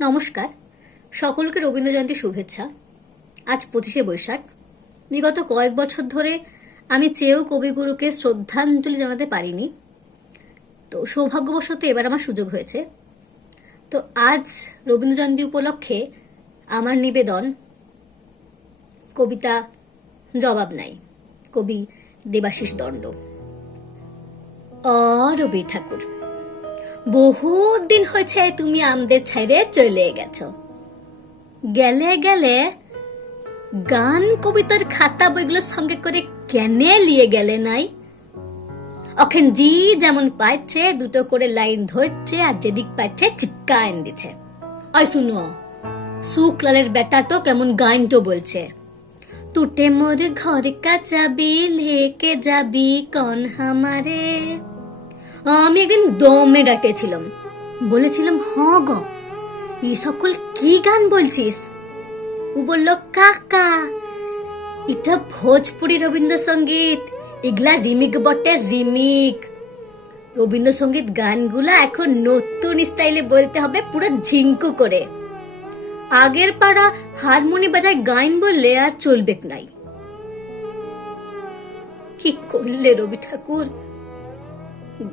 নমস্কার, সকলকে রবীন্দ্র জয়ন্তী শুভেচ্ছা। আজ 25শে বৈশাখ। বিগত কয়েক বছর ধরে আমি চেয়েও কবিগুরুকে শ্রদ্ধাঞ্জলি জানাতে পারিনি, তো সৌভাগ্যবশত এবার আমার সুযোগ হয়েছে। তো আজ রবীন্দ্র জয়ন্তী উপলক্ষে আমার নিবেদন কবিতা জবাব নাই, কবি দেবাশিস দণ্ড। রবি ঠাকুর, বহুত দিন হয়েছে তুমি আমাদের ছেড়ে চলে গেছো। গেলে গেলে গান কবিতার খাতা বইগুলোর সঙ্গে করে কেনে লিয়ে গেলে নাই? অখন জি যেমন পাচ্ছে দুটো করে লাইন ধরছে আর যেদিক পাচ্ছে চিপকাইন দিচ্ছে। ওই শুনো, শুক্লালের বেটাটো কেমন গাইনটো বলছে, টুটে মোর ঘর কা চাবি লেকে যাবি কন হামারে। আমি একদিন দমে ডাটেছিলাম, বলেছিলাম হ গ এই সকল কি গান বলছিস? ও বলল কাকা এটা ভোজপুরি রবীন্দ্রসঙ্গীত, এগুলা রিমিক বটে, রিমিক। রবীন্দ্রসঙ্গীত গানগুলা এখন নতুন স্টাইলে বলতে হবে, পুরো ঝিঙ্কু করে। আগের পাড়া হারমোনি বাজায় গাইন বললে আর চলবে নাই। কি করলে রবি ঠাকুর,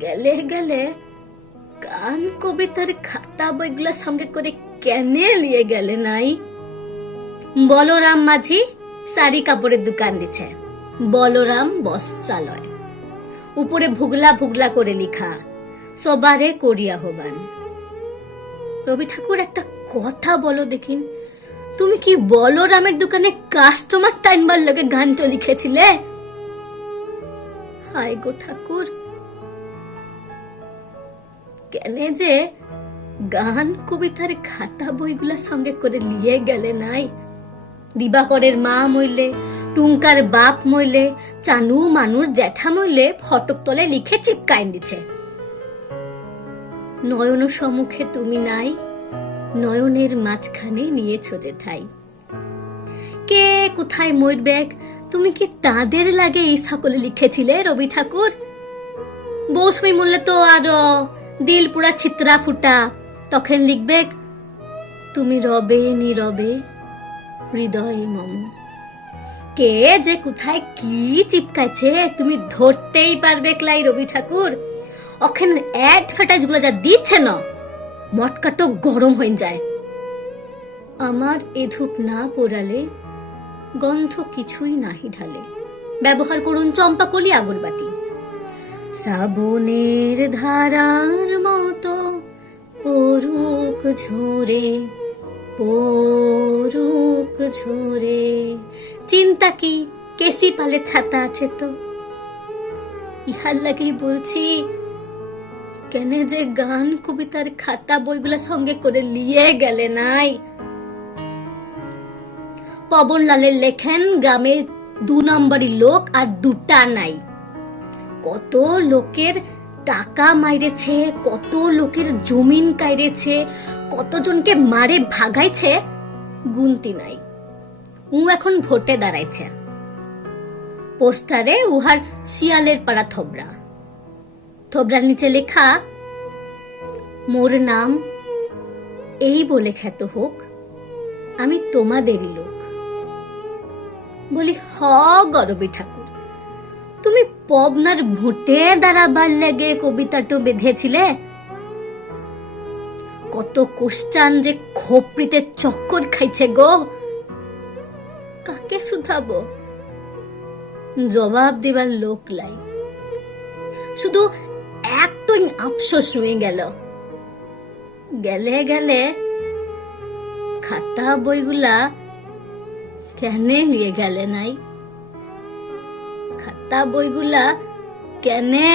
গেলে গেলে গান কবিতার খাতা বইগুলোর সঙ্গে করে কেনে লিয়ে গেলে নাই? বলরাম মাঝি শাড়ি কাপড়ের দোকান দিচ্ছে, বলরাম বস্ত্রালয়, উপরে ভুগলা ভুগলা করে লিখা, সবারে করিয়া হবান। রবি ঠাকুর একটা কথা বলো দেখিন, তুমি কি বলরামের দোকানে কাস্টমার টাইমবার লগে গানটা লিখেছিলে? হায় গো ঠাকুর, কেনে যে গান কবিতার খাতা বইগুলা সঙ্গে করে লিয়ে গেলে নাই? দিবাকরের মা মইলে, টুঙ্কার বাপ মইলে, চানু মানুর জ্যাঠা মইলে ফটক তলে লিখে চিপকাইন দিছে। নয়ন সম্মুখে তুমি নাই, নয়নের মাঝখানে নিয়েছো যে ঠাই। কে কোথায় মরবে, তুমি কি তাদের লাগে এই সকলে লিখেছিলে রবি ঠাকুর? বৌসমি মরলে তো আরো দিল পুরা ছিত্রা ফুটা, তখন লিখবে তুমি রবে নীরবে হৃদয়ে মম। কে যে কোথায় কি চিপকাইছে তুমি ধরতেই পারবে ক্লাই রবি ঠাকুর। অখন অ্যাডভার্টাইজ গুলো যা দিচ্ছে না, মটকাটো গরম হয়ে যায়। আমার এ ধূপ না পোড়ালে গন্ধ কিছুই নাহি ঢালে, ব্যবহার করুন চম্পাকলি আগরবাতি। শ্রাবণের ধারার মতো পরুক ঝরে, পরুক ঝরে। চিন্তা কি, কেসি পালের ছাতা আছে তো। ইহার লাগেই বলছি, কেনে যে গান কবিতার খাতা বইগুলা সঙ্গে করে লিয়ে গেলে নাই? পবনলালের লেখেন গ্রামে 2 নম্বরই লোক আর দুটা নাই। কত লোকের টাকা মাইরেছে, কত লোকের জমিন কাইরেছে, কতজনকে মারে ভাগাইছে, গুনতি নাই। ও এখন ভোটে দাঁড়াইছে, পোস্টারে উহার শিয়ালের পাড়া থবরা, থবরার নিচে লেখা মোর নাম এই বলে খ্যাত হোক, আমি তোমাদেরই লোক। বলি হ গরবি ঠাকুর, তুমি পবনার ভোটে দাঁড়াবার লেগে কবিতাটো বেঁধেছিলে? কত কোশ্চান যে খোপড়িতে চক্কর খাইছে গো, কাকে শুধাবো? জবাব দিবার লোক লাই। শুধু একটুই আফসোস রয়ে গেল, গেলে গেলে খাতা বইগুলা কেনে লিয়ে গেলে নাই? খাতা বইগুলা কেনে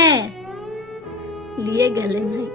লিয়ে গেলে নাই?